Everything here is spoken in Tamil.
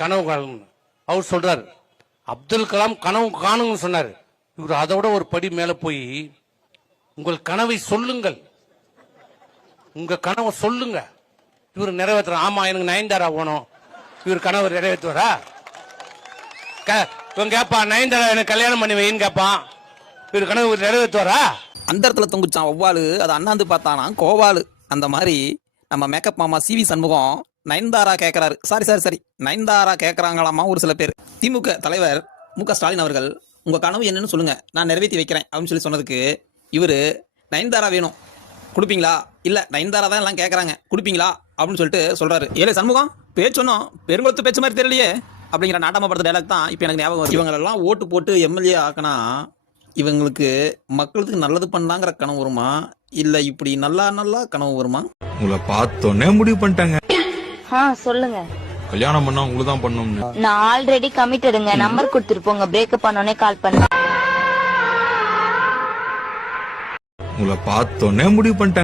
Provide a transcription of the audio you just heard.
கனவு காணுங்க. அவர் சொல்றாரு அப்துல் கலாம் கனவு காணுங்கன்னு சொன்னாரு. இவர் அதோட ஒரு படி மேல போய் உங்கள் கனவை சொல்லுங்கள், உங்க கனவை சொல்லுங்க. இவர் நிறைவேற்ற. ஆமா எனக்கு நயன்தாரா போனோம். இவர் கனவு நிறைவேற்றுவாரா? இவன் கேப்பான் நயன்தாரா எனக்கு கல்யாணம் பண்ணி வைன்னு கேப்பான். இவர் கனவு நிறைவேற்றுவாரா? அந்த இடத்துல தொங்குச்சான் ஒவ்வாலு, அது அண்ணாந்து பார்த்தானா கோவாலு. அந்த மாதிரி நம்ம மேக்கப் மாமா சிவி சண்முகம் நயன்தாரா கேட்கிறாரு. சரி நயன்தாரா கேட்கறாங்களாமா ஒரு சில பேர். திமுக தலைவர் மு.க. ஸ்டாலின் அவர்கள் உங்க கனவு என்னன்னு சொல்லுங்க, நான் நிறைவேற்றி வைக்கிறேன் அப்படின்னு சொல்லி சொன்னதுக்கு இவரு நயன்தாரா வேணும் கொடுப்பீங்களா, இல்ல நயன்தாரா தான் எல்லாம் கேட்கறாங்க கொடுப்பீங்களா அப்படின்னு சொல்லிட்டு சொல்றாரு. ஏலே சண்முகம் பேச்சொன்னும் பெருங்குளத்து பேச்சு மாதிரி தெரியலையே அப்படிங்கிற நாட்டாம படத்த டைலாக் தான் இப்போ எனக்கு ஞாபகம். இவங்களெல்லாம் ஓட்டு போட்டு எம்எல்ஏ ஆக்கினா இவங்களுக்கு மக்களுக்கு நல்லது பண்ணாங்கிற கனவு வருமா, இல்ல இப்படி நல்லா கனவு வருமா? உங்களை பார்த்தோன்னே முடிவு பண்ணிட்டாங்க. சொல்லுங்க. கல்யாணம் பண்ணா உங்களுக்கு தான் பண்ணணும்னு. நான் ஆல்ரெடி கமிட்டடுங்க. நம்பர் கொடுத்துருப்போங்க. பிரேக்கப் பண்ணோடனே கால் பண்ண. உங்களை பார்த்தோன்னே முடிவு பண்ணிட்டாங்க.